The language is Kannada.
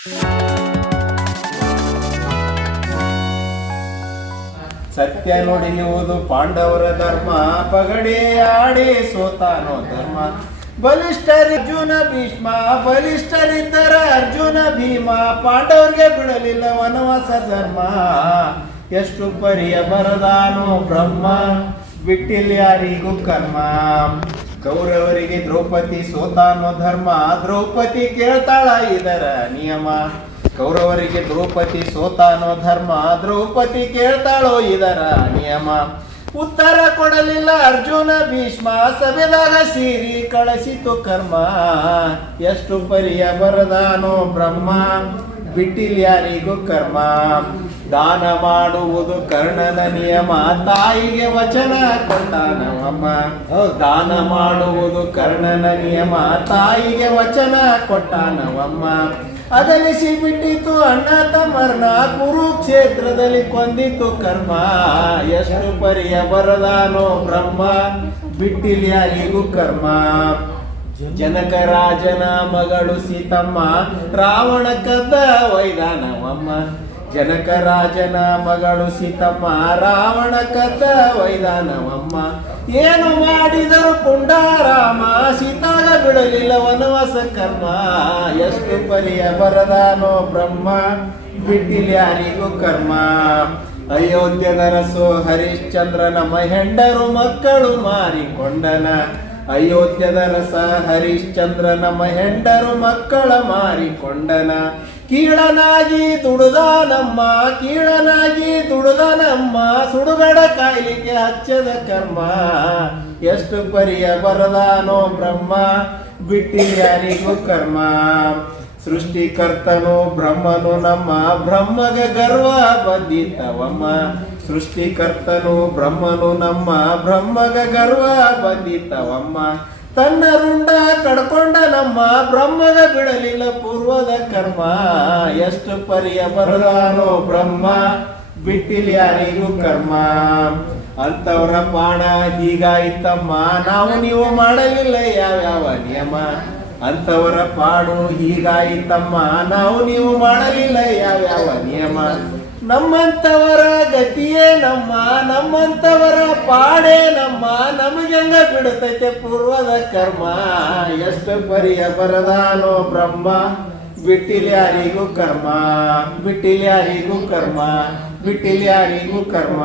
ಸತ್ಯ ನುಡಿಯುವುದು ಪಾಂಡವರ ಧರ್ಮ, ಪಗಡೆ ಆಡಿ ಸೋತಾನೋ ಧರ್ಮ. ಬಲಿಷ್ಠರಿರ್ಜುನ ಭೀಷ್ಮ, ಬಲಿಷ್ಠರಿದ್ದರ ಅರ್ಜುನ ಭೀಮ, ಪಾಂಡವರಿಗೆ ಬಿಡಲಿಲ್ಲ ವನವಾಸ ಧರ್ಮ. ಎಷ್ಟು ಪರಿಯ ಬರದಾನೋ ಬ್ರಹ್ಮ, ಬಿಟ್ಟಿಲ್ಲ ಯಾರಿಗೂ ಕರ್ಮ. ಕೌರವರಿಗೆ ದ್ರೌಪದಿ ಸೋತಾನೋ ಧರ್ಮ, ದ್ರೌಪದಿ ಕೇಳ್ತಾಳ ಇದರ ನಿಯಮ. ಕೌರವರಿಗೆ ದ್ರೌಪದಿ ಸೋತಾನೋ ಧರ್ಮ, ದ್ರೌಪದಿ ಕೇಳ್ತಾಳೋ ಇದರ ನಿಯಮ. ಉತ್ತರ ಕೊಡಲಿಲ್ಲ ಅರ್ಜುನ ಭೀಷ್ಮ, ಸಭೆದಾಗ ಸೀರಿ ಕಳಿಸಿತು ಕರ್ಮ. ಎಷ್ಟು ಪರಿಯ ಬರದಾನೋ ಬ್ರಹ್ಮ, ಬಿಟ್ಟಿಲ್ ಯಾರಿಗೂ ಕರ್ಮ. ದಾನ ಮಾಡುವುದು ಕರ್ಣನ ನಿಯಮ, ತಾಯಿಗೆ ವಚನ ಕೊಟ್ಟಾನವಮ್ಮ. ದಾನ ಮಾಡುವುದು ಕರ್ಣನ ನಿಯಮ, ತಾಯಿಗೆ ವಚನ ಕೊಟ್ಟಾನವಮ್ಮ. ಅಗಲಿಸಿ ಬಿಟ್ಟಿತು ಅಣ್ಣ ತಮ್ಮರ್ನ, ಕುರುಕ್ಷೇತ್ರದಲ್ಲಿ ಕೊಂದಿತು ಕರ್ಮ. ಎಷ್ಟು ಪರಿಯ ಬರದಾನೋ ಬ್ರಹ್ಮ, ಬಿಟ್ಟಿಲ್ ಯಾರಿಗೂ ಕರ್ಮ. ಜನಕ ರಾಜನ ಮಗಳು ಸೀತಮ್ಮ, ರಾವಣ ಕದ್ದ ವೈದಾನವಮ್ಮ. ಜನಕ ರಾಜನ ಮಗಳು ಸೀತಮ್ಮ, ರಾವಣ ಕದ್ದ ವೈದಾನವಮ್ಮ. ಏನು ಮಾಡಿದರು ಪುಂಡಾರಾಮ, ಸೀತಾಗ ಬಿಡಲಿಲ್ಲ ವನವಾಸ ಕರ್ಮ. ಎಷ್ಟು ಪರಿಯ ಬರದಾನೋ ಬ್ರಹ್ಮ, ಬಿಟ್ಟಿಲ್ ಯಾರಿಗೂ ಕರ್ಮ. ಅಯೋಧ್ಯದ ರಸೋ ಹರಿಶ್ಚಂದ್ರನ ಮಹೆಂಡರು ಮಕ್ಕಳು ಮಾರಿಕೊಂಡನ. ಅಯೋಧ್ಯದ ರಸ ಹರಿಶ್ಚಂದ್ರನ ಮಹೆಂಡರು ಮಕ್ಕಳ ಮಾರಿಕೊಂಡನ. ಕೀಳನಾಗಿ ದುಡುದಾನಮ್ಮ, ಕೀಳನಾಗಿ ದುಡುದಾನಮ್ಮ, ಸುಡುಗಡ ಕಾಯಿಲಿಗೆ ಹಚ್ಚದ ಕರ್ಮ. ಎಷ್ಟು ಪರಿಯ ಬರದಾನೋ ಬ್ರಹ್ಮ, ಬಿಟ್ಟಿಲ್ ಯಾರಿಗೂ ಕರ್ಮ. ಸೃಷ್ಟಿಕರ್ತನು ಬ್ರಹ್ಮನು ನಮ್ಮ, ಬ್ರಹ್ಮಗ ಗರ್ವ ಬಂದಿತವಮ್ಮ. ಸೃಷ್ಟಿಕರ್ತನು ಬ್ರಹ್ಮನು ನಮ್ಮ, ಬ್ರಹ್ಮಗ ಗರ್ವ ಬಂದಿತವಮ್ಮ. ತನ್ನ ರುಂಡ ಕಡ್ಕೊಂಡ ನಮ್ಮ, ಬ್ರಹ್ಮಗ ಬಿಡಲಿಲ್ಲ ಪೂರ್ವದ ಕರ್ಮ. ಎಷ್ಟು ಪರಿಯ ಬರದಾನೋ ಬ್ರಹ್ಮ, ಬಿಟ್ಟಿಲ್ ಯಾರಿಗೂ ಕರ್ಮ. ಅಂತವರ ಪಾಣ ಹೀಗಾಯ್ತಮ್ಮ, ನಾವು ನೀವು ಮಾಡಲಿಲ್ಲ ಯಾವ್ಯಾವ ನಿಯಮ. ಅಂತವರ ಪಾಡು ಹೀಗಾಯಿತಮ್ಮ, ನಾವು ನೀವು ಮಾಡಲಿಲ್ಲ ಯಾವ್ಯಾವ ನಿಯಮ. ನಮ್ಮಂತವರ ಗತಿಯೇ ನಮ್ಮ, ನಮ್ಮಂತವರ ಪಾಡೇ ನಮ್ಮ, ನಮಗೆಂಗ ಬಿಡುತ್ತೈತೆ ಪೂರ್ವದ ಕರ್ಮ. ಎಷ್ಟು ಪರಿಯ ಬರದಾನೋ ಬ್ರಹ್ಮ, ಬಿಟ್ಟಿಲ್ ಯಾರಿಗೂ ಕರ್ಮ. ಬಿಟ್ಟಿಲ್ ಯಾರಿಗೂ ಕರ್ಮ, ಬಿಟ್ಟಿಲ್ ಯಾರಿಗೂ ಕರ್ಮ.